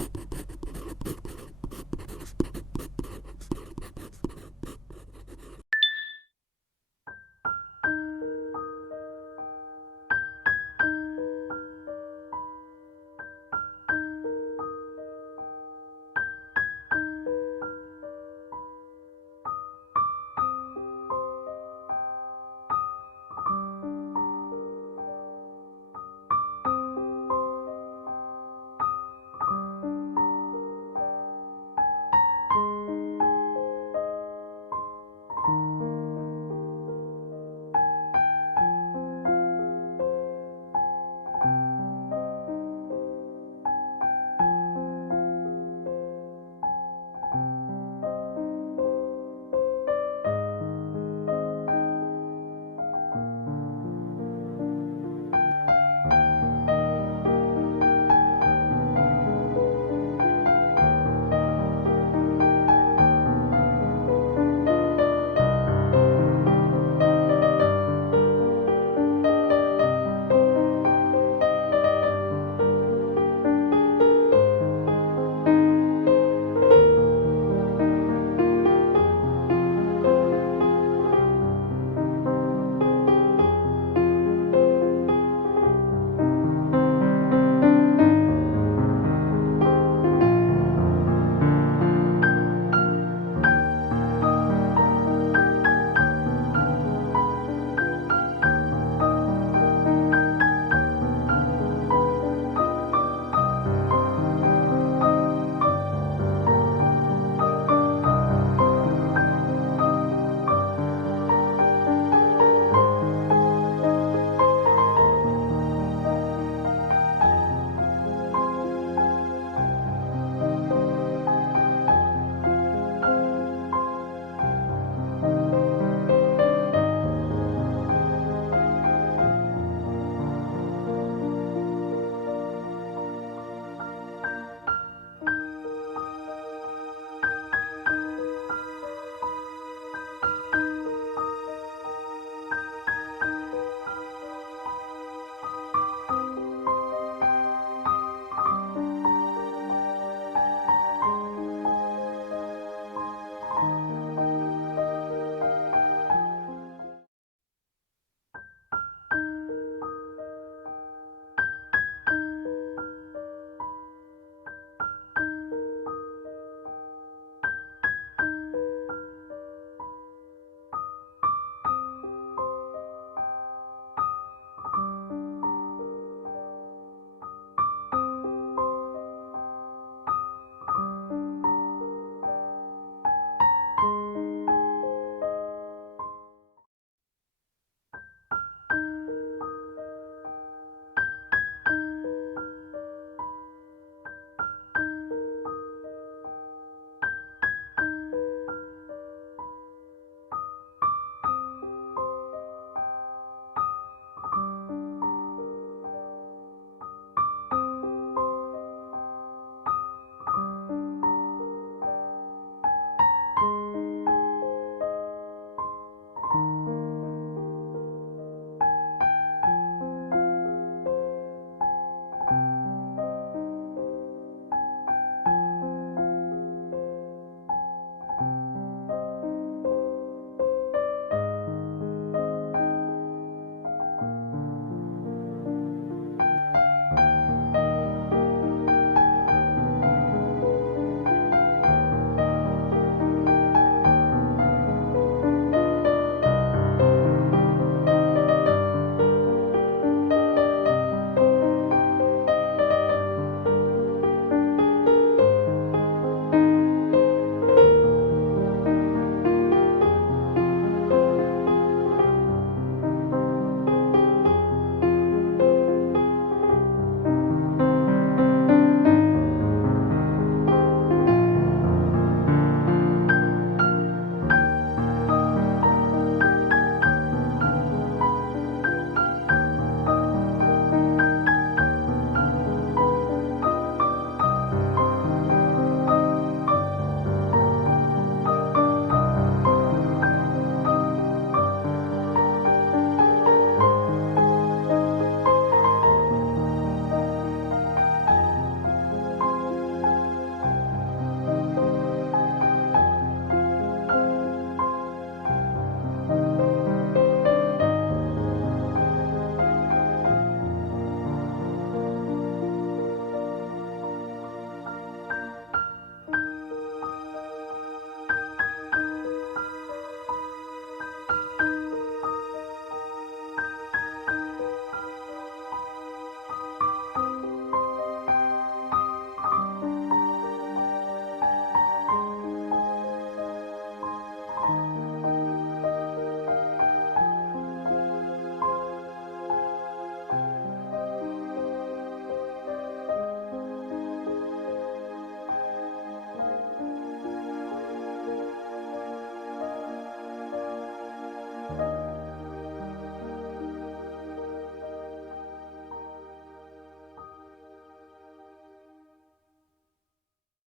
you